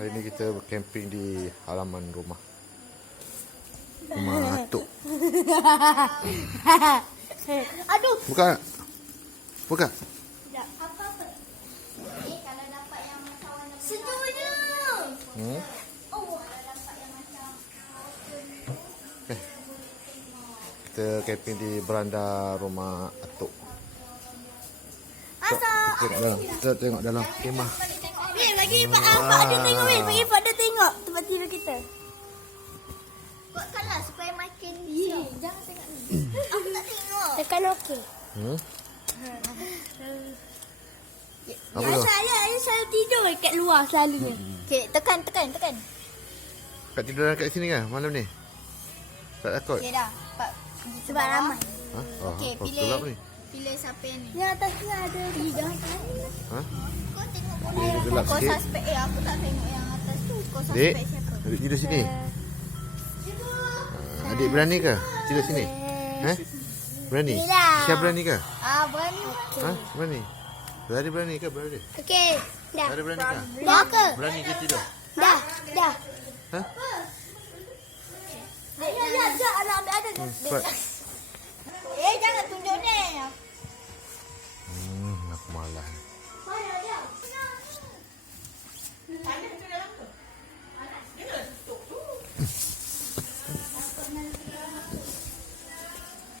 Hari ni kita bercamping di halaman rumah atuk. Aduh. Buka. Buka. Sekejap. Apa-apa? Kalau dapat yang macam warna sejuknya. Oh, kalau dapat yang macam Kita camping di beranda rumah atuk. Asal. Tengok dalam. Kita tengok dalam kemah. Weh, lagi Pak ada tengok weh. Bagi Pak ada tengok tempat tidur kita. Buatkanlah supaya makin jangan tengok ni. Aku tak tengok. Tekan okey. Apa tu? Saya selalu tidur kat luar selalunya. Okey, tekan. Kat tiduran kat sini kan malam ni? Tak takut? Okey dah. Pak sebab ramai. Ha? Oh, Okey, apa pilih. gelap ni? Pilih siapa yang ni. Yang atas ni ada 3 kan? Ha? Kau tengok Dia gelap kau sikit. suspek aku tak tengok yang atas tu. Kau Dek, suspek siapa? duduk tidur sini. Adik berani ke? Tidur sini? Berani? Tidak. Syah berani ke? Berani. Ha? Berani? Berani berani ke berani? Okey, dah. Ada berani ke? Dah ke? Berani ke tidur? Dah. Ha? Ya, anak ambil ada. Cepat.